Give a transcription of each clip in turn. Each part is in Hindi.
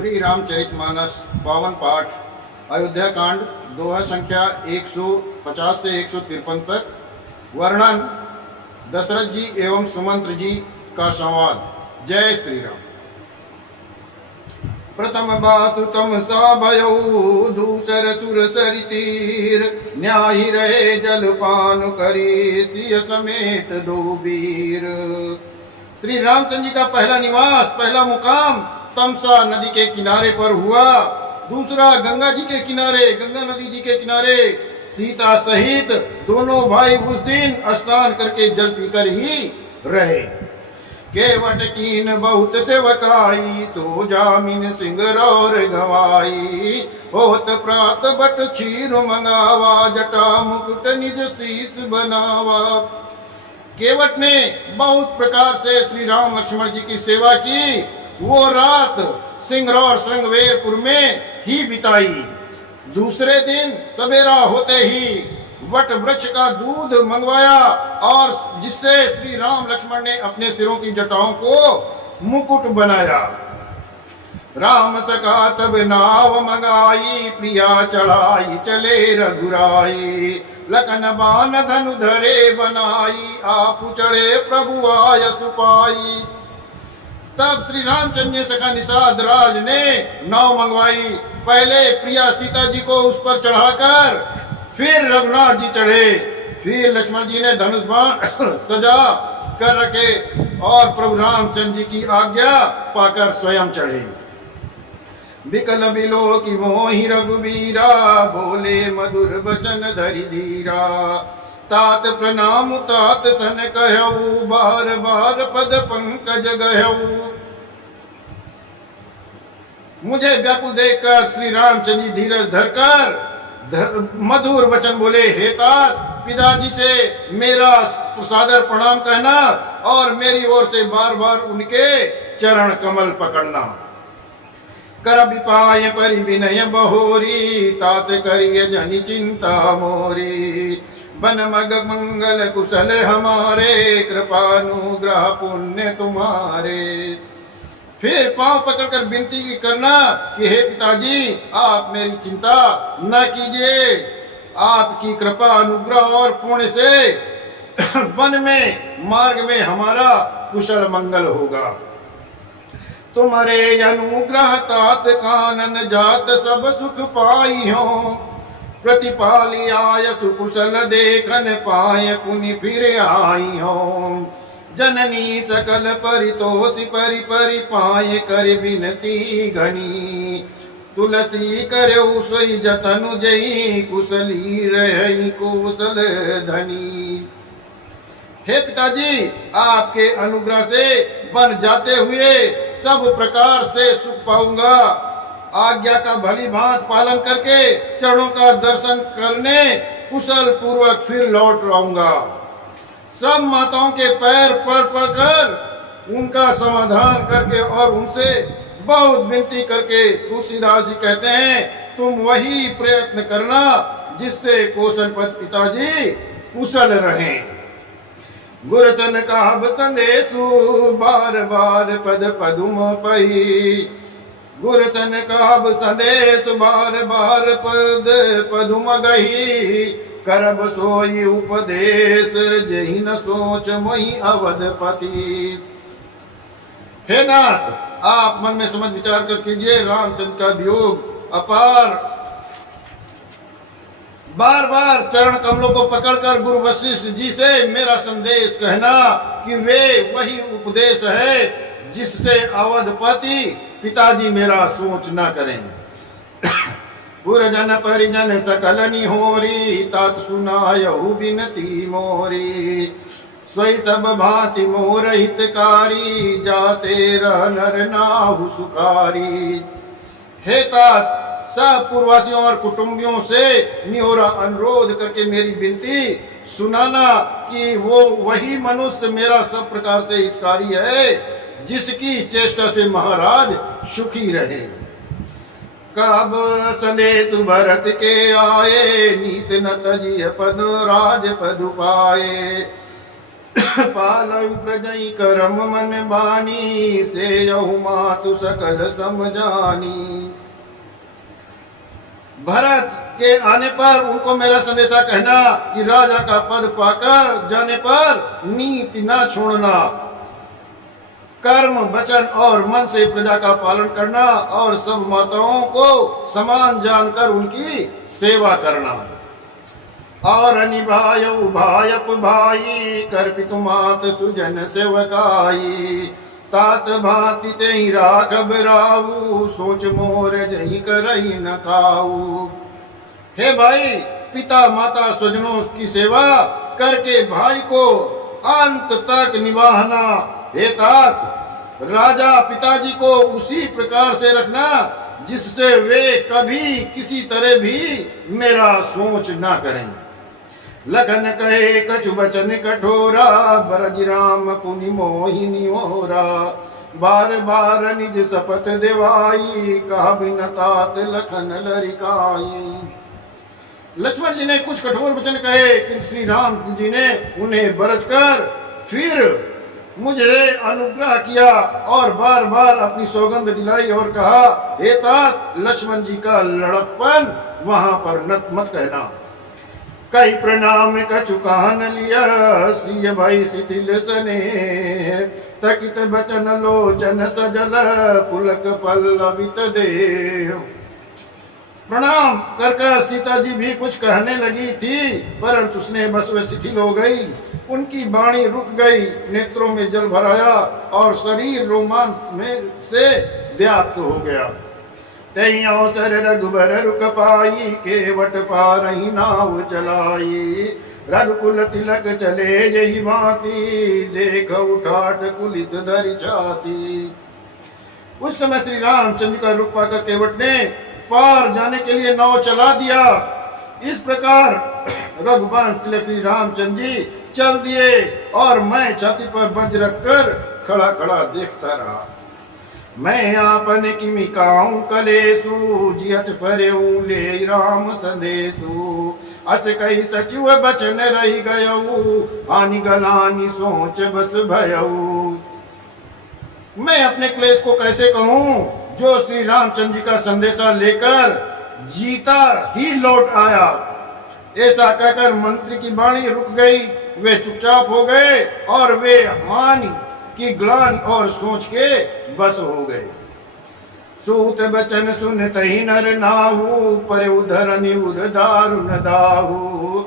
श्री रामचरितमानस पावन पाठ अयोध्या कांड दोहा संख्या 150 से 153 तक। वर्णन दशरथ जी एवं सुमंत्र जी का संवाद। जय श्री राम। प्रथम बासुतम साभयौ दूसर सुर सरितीर न्याही रहे जलपान करी सिय समेत दो वीर। श्री रामचंद्र जी का पहला निवास, पहला मुकाम तमसा नदी के किनारे पर हुआ। दूसरा गंगा जी के किनारे, गंगा नदी जी के किनारे सीता सहित दोनों भाई उस दिन स्नान करके जल पीकर ही रहे। केवट कीन बहुत सेवकाई तो जामिन सिंगरौर गवाई। होत प्रात बट क्षीर मंगावा जटा मुकुट निज शीस बनावा। केवट ने बहुत प्रकार से श्री राम लक्ष्मण जी की सेवा की। वो रात सिंगरौर श्रृंगवेरपुर में ही बिताई। दूसरे दिन सवेरा होते ही वट वृक्ष का दूध मंगवाया और जिससे श्री राम लक्ष्मण ने अपने सिरों की जटाओं को मुकुट बनाया। राम सका तब नाव मंगाई प्रिया चढ़ाई चले रघुराई। लखन बान धनु धरे बनाई आप चढ़े प्रभु आय सुपाई। तब श्री रामचंद्र जी सखा निषाद राज ने नाव मंगवाई। पहले प्रिया सीता जी को उस पर चढ़ाकर फिर रघुनाथ जी चढ़े। फिर लक्ष्मण जी ने धनुष बाण सजा कर रखे और प्रभु रामचंद्र जी की आज्ञा पाकर स्वयं चढ़े। बिकल बिलो की मोहि रघुबीरा बोले मधुर बचन धरि धीरा। तात प्रणाम तात सन कहऊ बार बार पद पंकज गहऊ। मुझे व्याकुल देखकर श्री रामचंद्र जी धीरज धरकर मधुर वचन बोले, हे तात पिताजी से मेरा सादर प्रणाम कहना और मेरी ओर से बार बार उनके चरण कमल पकड़ना। कर विपाय परि विनय बहोरी तात करिय जनि चिंता मोरी। बन मग मंगल कुशल हमारे कृपानुग्रह पुण्य तुम्हारे। फिर पांव पकड़कर विनती करना कि हे पिताजी आप मेरी चिंता न कीजिए। आपकी कृपा अनुग्रह और पुण्य से वन में मार्ग में हमारा कुशल मंगल होगा। तुम्हारे अनुग्रह तात कानन जात सब सुख पाई हो। प्रतिपाली आय सुकुशल देखन पाए पुनि फिर आई हो। जननी सकल परितोषि परि परि पाए कर बिनती घनी। तुलसी करऊ सोई जतनु जई कुशली रही कुशल धनी। हे पिताजी आपके अनुग्रह से बन जाते हुए सब प्रकार से सुख पाऊंगा। आज्ञा का भली भांत पालन करके चरणों का दर्शन करने कुशल पूर्वक फिर लौट आऊंगा। सब माताओं के पैर पड़ पड़कर उनका समाधान करके और उनसे बहुत विनती करके तुलसीदास जी कहते हैं, तुम वही प्रयत्न करना जिससे कौशलपति पिताजी कुशल रहें। गुरचन का संदेशु बार बार पद पदुम पही। गुरचन का संदेश बार बार पद पदुम गही। करब सोई उपदेश जही न सोच मोहि अवधपति। हे नाथ आप मन में समझ विचार कर कीजिए, रामचंद्र का वियोग अपार। बार बार चरण कमलों को पकड़कर गुरु वशिष्ठ जी से मेरा संदेश कहना कि वे वही उपदेश है जिससे अवधपति पिताजी मेरा सोच न करें। पुरजन परिजन सकल निहोरी तात सुनायहु बिनती मोरी। सोई सब भांति मोर हितकारी जाते रह नर नाहु सुखारी। हे तात सब पूर्ववासियों और कुटुंबियों से निहोरा अनुरोध करके मेरी विनती सुनाना कि वो वही मनुष्य मेरा सब प्रकार से हितकारी है जिसकी चेष्टा से महाराज सुखी रहे। कब संदेश भरत के आए नीत न तजिय पद राज पद पाए। पालव प्रजई करम मन बानी, से यहु मातु सकल समझानी। भरत के आने पर उनको मेरा संदेशा कहना कि राजा का पद पाकर जाने पर नीति न छोड़ना, कर्म वचन और मन से प्रजा का पालन करना और सब माताओं को समान जानकर उनकी सेवा करना। और निभायु भायप भाई, कर पितु मात सुजन सेवकाई, तात भांति ते ही राघव राऊ, सोच मोर जही करही न खाऊ। हे भाई, पिता माता स्वजनों की सेवा करके भाई को अंत तक निभाना। हे तात, राजा पिताजी को उसी प्रकार से रखना जिससे वे कभी किसी तरह भी मेरा सोच ना करें। लखन कहे कछु बचन कठोरा, बरज राम पुनि मोहिनी होरा, बार बार निज शपथ देवाई, कहा बिन तात लखन लरिकाई। लक्ष्मण जी ने कुछ कठोर वचन कहे कि श्री राम जी ने उन्हें बरज कर फिर मुझे अनुग्रह किया और बार बार अपनी सौगंध दिलाई और कहा, हे तात, लक्ष्मण जी का लड़कपन वहां पर मत कहना। कई प्रणाम कछु कान लिया, श्री भाई शिथिल सने, तकित बचन लोचन सजल, पुलक पल्लवित देह। प्रणाम कर कर सीता जी भी कुछ कहने लगी थी, परंतु उसने बस वे शिथिल हो गई, उनकी वाणी रुक गई, नेत्रों में जल भर आया और शरीर रोमांच में से व्याप्त हो गया। तई अवसर रघुबर रुक पाई, केवट पारही नाव चलाई, रघुकुल तिलक चले यही भांति, देख उठाट कुलित धरि छाती। उस समय श्री रामचंद्र का रुक पाकर केवट ने पार जाने के लिए नाव चला दिया। इस प्रकार रघुवंश तिलक श्री रामचंद्र जी चल दिए और मैं छाती पर बज रखकर खड़ा खड़ा देखता रहा। मैं आपन किमि काऊं कलेसु, जियत परेऊ ले राम संदेशु, अस कही सचिव बचन रही गयऊ, आनी गलानी सोच बस भयऊ। मैं अपने क्लेश को कैसे कहूं जो श्री रामचंद्र जी का संदेशा लेकर जीता ही लौट आया। ऐसा कहकर मंत्री की वाणी रुक गई, वे चुपचाप हो गए और वे हानि की ग्लानि और सोच के बस हो गए। सूत बचन सुनत ही नर नाहू, पर उधर निउर दारुन दाहू,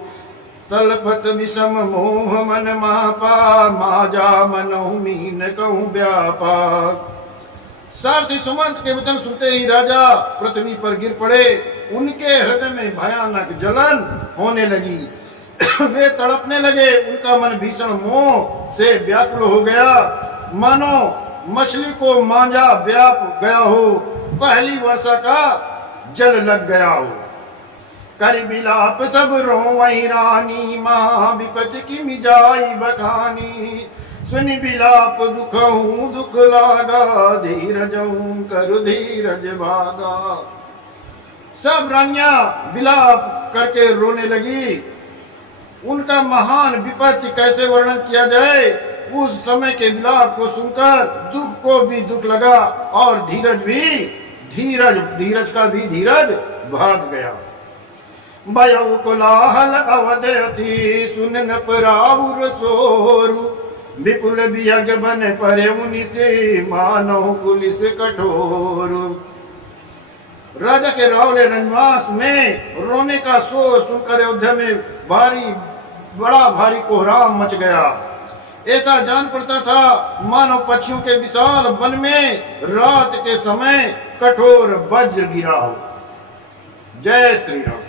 तलपत विषम मोह मन मापा, माजा मनहु मीन कहूँ व्यापा। सारथी सुमंत के वचन सुनते ही राजा पृथ्वी पर गिर पड़े, उनके हृदय में भयानक जलन होने लगी, वे तड़पने लगे, उनका मन भीषण मोह से व्याकुल हो गया, मानो मछली को मांझा व्याप गया हो, पहली वर्षा का जल लग गया हो। कर बिलाप सब रोवई रानी, माँ विपत्ति की मिजाई बखानी, सुनि बिलाप दुखहूँ दुख लागा, धीरजहूँ कर धीरज भागा। सब रानियां बिलाप करके रोने लगी। उनका महान विपत्ति कैसे वर्णन किया जाए। उस समय के विलाप को सुनकर दुख को भी दुख लगा और धीरज का भी धीरज भाग गया। भयउ कोलाहल अवदति, सुन न पराउर सोरु, विपुल बियग बन परे मुनि से, मानव कुलिस कठोर। राजा के रावले रंगवास में रोने का शोर सुनकर अयोध्या में बड़ा भारी कोहराम मच गया। ऐसा जान पड़ता था मानो पक्षियों के विशाल वन में रात के समय कठोर वज्र गिरा हो। जय श्री राम।